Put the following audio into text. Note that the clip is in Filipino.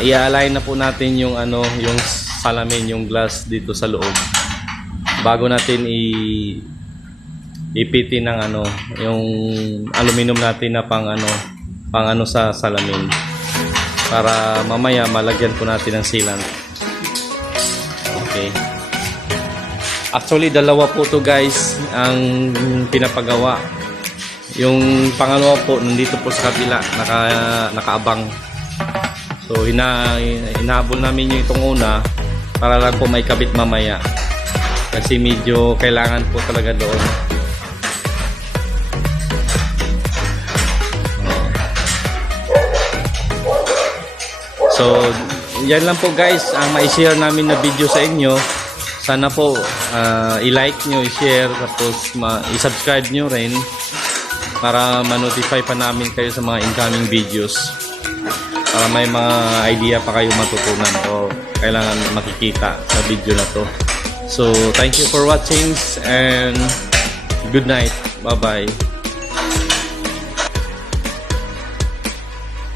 i-align na po natin yung yung salamin, yung glass dito sa loob bago natin ipitin ng yung aluminum natin na pang sa salamin para mamaya malagyan po natin ng sealant. Okay. Actually, dalawa po to guys ang pinapagawa. Yung pangalawa po nandito po sa kabila, nakaabang. So hinahabol namin yung itong una para lang po may kabit mamaya. Kasi medyo kailangan po talaga doon. So yan lang po guys ang mai-share namin na video sa inyo. Sana po i-like nyo, i-share, tapos i-subscribe nyo rin para ma-notify pa namin kayo sa mga incoming videos, para may mga idea pa kayo matutunan o kailangan makikita sa video na to. So thank you for watching and good night. Bye bye.